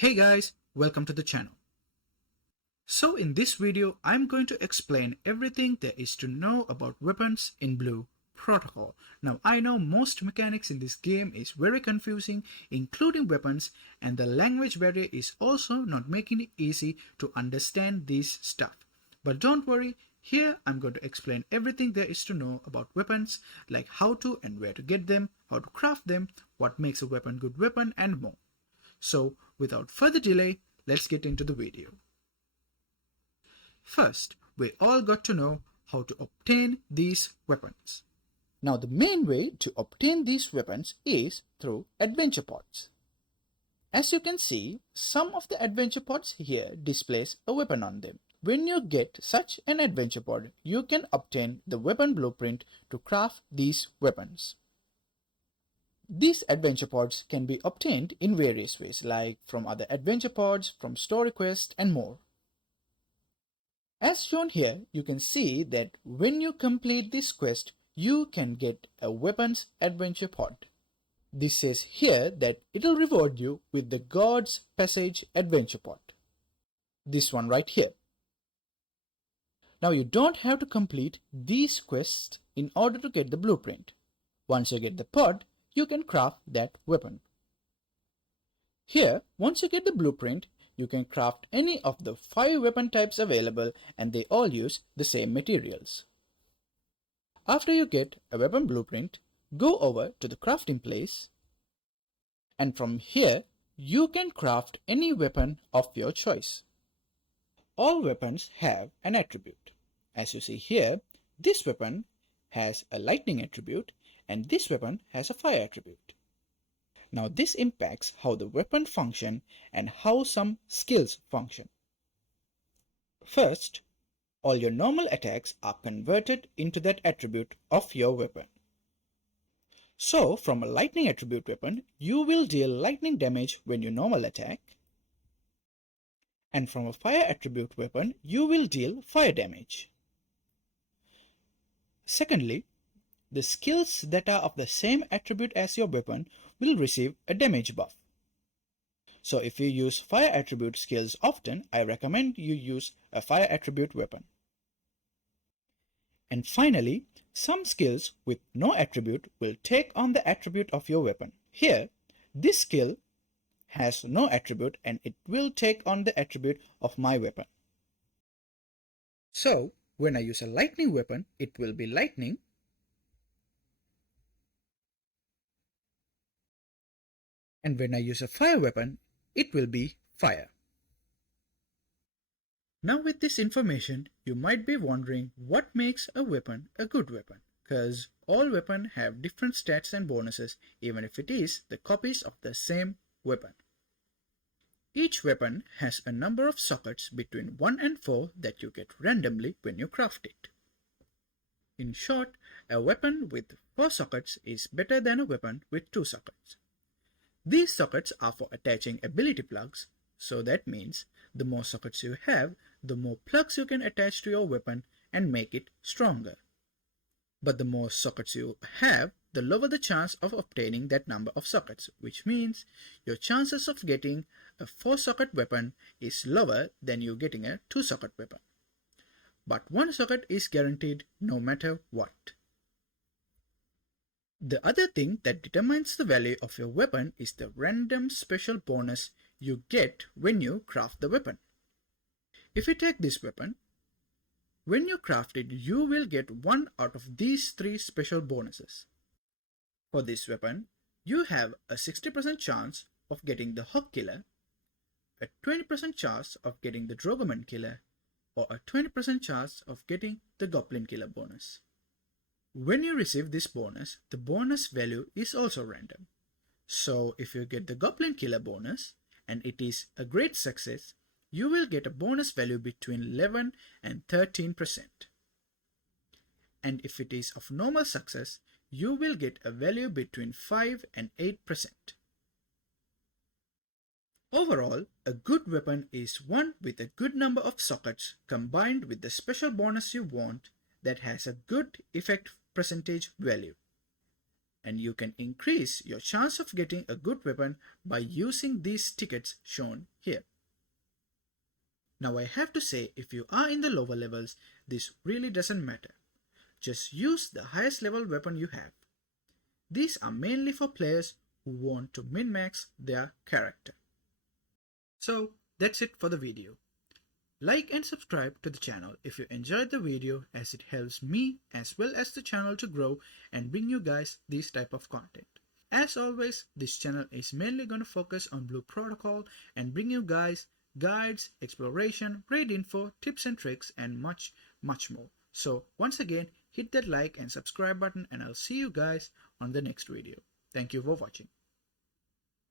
Hey guys, welcome to the channel. So in this video, I'm going to explain everything there is to know about weapons in Blue Protocol. Now I know most mechanics in this game is very confusing, including weapons, and the language barrier is also not making it easy to understand this stuff. But don't worry, here I'm going to explain everything there is to know about weapons, like how to and where to get them, how to craft them, what makes a weapon a good weapon, and more. So without further delay, let's get into the video. First, we all got to know how to obtain these weapons. Now the main way to obtain these weapons is through adventure pods. As you can see, some of the adventure pods here displays a weapon on them. When you get such an adventure pod, you can obtain the weapon blueprint to craft these weapons. These adventure pods can be obtained in various ways, like from other adventure pods, from story quests, and more. As shown here, you can see that when you complete this quest, you can get a weapons adventure pod. This says here that it'll reward you with the God's Passage adventure pod. This one right here. Now you don't have to complete these quests in order to get the blueprint. Once you get the pod, you can craft that weapon. Here, once you get the blueprint, you can craft any of the 5 weapon types available, and they all use the same materials. After you get a weapon blueprint, go over to the crafting place, and from here you can craft any weapon of your choice. All weapons have an attribute. As you see here, this weapon has a lightning attribute and this weapon has a fire attribute. Now this impacts how the weapon function and how some skills function. First, all your normal attacks are converted into that attribute of your weapon. So from a lightning attribute weapon, you will deal lightning damage when you normal attack, and from a fire attribute weapon, you will deal fire damage. Secondly, the skills that are of the same attribute as your weapon will receive a damage buff. So if you use fire attribute skills often, I recommend you use a fire attribute weapon. And finally, some skills with no attribute will take on the attribute of your weapon. Here, this skill has no attribute and it will take on the attribute of my weapon. So, when I use a lightning weapon, it will be lightning. And when I use a fire weapon, it will be fire. Now with this information, you might be wondering what makes a weapon a good weapon, because all weapons have different stats and bonuses even if it is the copies of the same weapon. Each weapon has a number of sockets between 1 and 4 that you get randomly when you craft it. In short, a weapon with 4 sockets is better than a weapon with 2 sockets. These sockets are for attaching ability plugs, so that means the more sockets you have, the more plugs you can attach to your weapon and make it stronger. But the more sockets you have, the lower the chance of obtaining that number of sockets, which means your chances of getting a 4-socket weapon is lower than you getting a 2-socket weapon. But 1 socket is guaranteed no matter what. The other thing that determines the value of your weapon is the random special bonus you get when you craft the weapon. If you take this weapon, when you craft it, you will get 1 out of these 3 special bonuses. For this weapon, you have a 60% chance of getting the Hog Killer, a 20% chance of getting the Drogoman Killer, or a 20% chance of getting the Goblin Killer bonus. When you receive this bonus, the bonus value is also random. So if you get the Goblin Killer bonus, and it is a great success, you will get a bonus value between 11 and 13%. And if it is of normal success, you will get a value between 5 and 8%. Overall, a good weapon is one with a good number of sockets combined with the special bonus you want that has a good effect percentage value. And you can increase your chance of getting a good weapon by using these tickets shown here. Now I have to say, if you are in the lower levels, this really doesn't matter. Just use the highest level weapon you have. These are mainly for players who want to min-max their character. So that's it for the video. Like and subscribe to the channel if you enjoyed the video, as it helps me as well as the channel to grow and bring you guys this type of content. As always, this channel is mainly going to focus on Blue Protocol and bring you guys guides, exploration, raid info, tips and tricks, and much more. So once again, hit that like and subscribe button, and I'll see you guys on the next video. Thank you for watching.